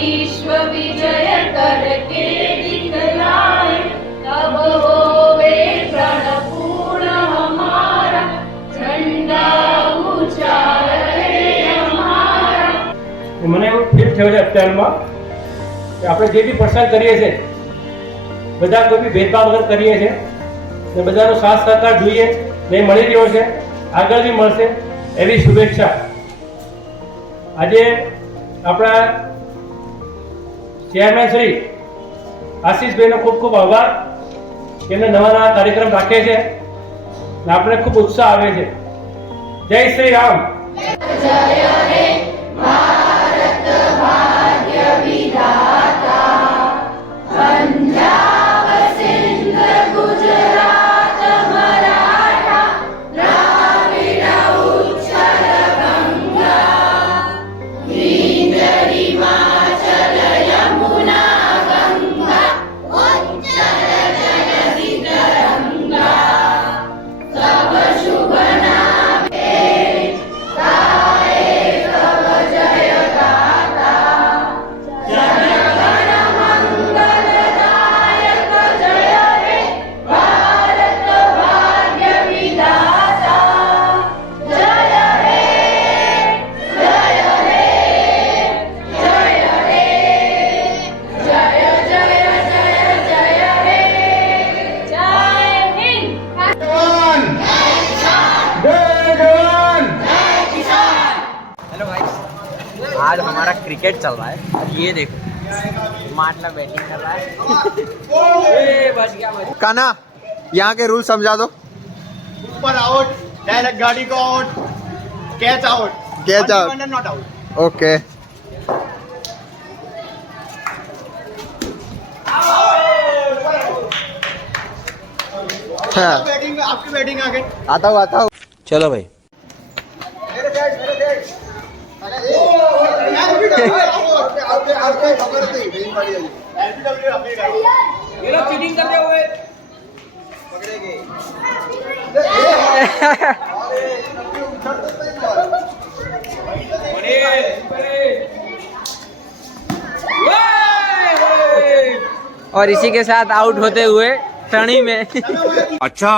विश्व विजय करके दिखलाए, तब होवे प्रणपूर्ण हमारा, झंडा ऊंचा रहे हमारा। મને એવું ફીલ થયું છે અત્યારમાં કે આપણે જે બી પ્રસંગ કરીએ છીએ બધા કોઈ બી ભેદભાવ વગર કરીએ છીએ ને બધાનો સાથ સહકાર જોઈએ ને મળી રહ્યો છે, આગળ બી મળશે એવી શુભેચ્છા। આજે આપણા ચેરમેન શ્રી આશીષભાઈનો ખૂબ ખૂબ આભાર કે એમને નવા નવા કાર્યક્રમ રાખે છે ને આપણે ખૂબ ઉત્સાહ આવે છે। જય શ્રી રામ। जय हे भारत भाग्य विधाता, पंजाब सिंध गुजरात मराठा, द्राविड उच्चल गंगा, हिंदरिमाचल यमुना गंगा, उच्चल जलधि तरंगा, सब शुभ नामे गाए तब जय गाता, जन गण मंगलदायक जय हे भारत भाग्य विधाता, जय हे जय हे जय हे जय जय जय जय हे। जय हिंद। हेलो भाई, आज हमारा क्रिकेट चल रहा है। ये देखो माटला बैटिंग कर रहा है। ए, बच गया। काना, यहाँ के रूल समझा दो। ऊपर आउट, डायरेक्ट गाड़ी को out, catch out, catch out, not out. Okay. हाँ, बैटिंग आपकी बैटिंग आ गई। आता हूँ। चलो भाई। ये लोग चीटिंग करते हुए और इसी के साथ आउट होते हुए टर्नी में। अच्छा